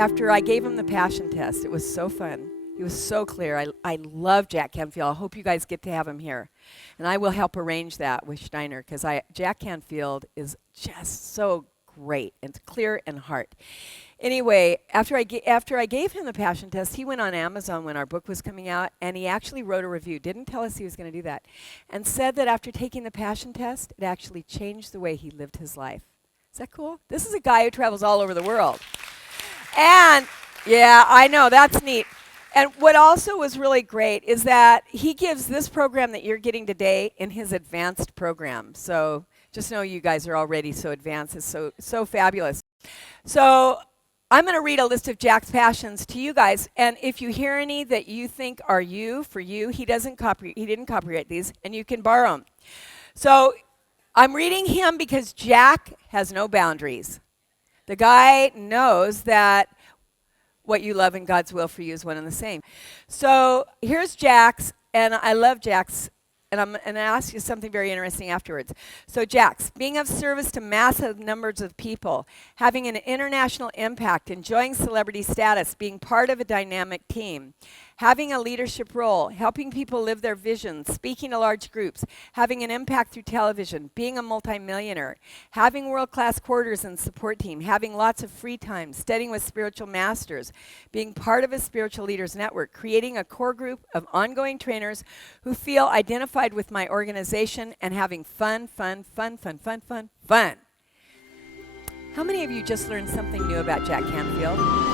after I gave him the passion test, it was so fun. He was so clear. I love Jack Canfield. I hope you guys get to have him here. And I will help arrange that with Steiner, because Jack Canfield is just so great and clear in heart. Anyway, after I gave him the passion test, he went on Amazon when our book was coming out, and he actually wrote a review. Didn't tell us he was going to do that. And said that after taking the passion test, it actually changed the way he lived his life. Is that cool? This is a guy who travels all over the world. And, yeah, I know, that's neat. And what also was really great is that he gives this program that you're getting today in his advanced program. So just know you guys are already so advanced. It's so fabulous. So I'm going to read a list of Jack's passions to you guys. And if you hear any that you think are for you, he didn't copyright these, and you can borrow them. So I'm reading him because Jack has no boundaries. The guy knows that what you love and God's will for you is one and the same. So here's Jack's, and I love Jack's, and I'm going to ask you something very interesting afterwards. So Jack's, being of service to massive numbers of people, having an international impact, enjoying celebrity status, being part of a dynamic team, having a leadership role, helping people live their visions, speaking to large groups, having an impact through television, being a multimillionaire, having world-class quarters and support team, having lots of free time, studying with spiritual masters, being part of a spiritual leaders network, creating a core group of ongoing trainers who feel identified with my organization, and having fun. How many of you just learned something new about Jack Canfield?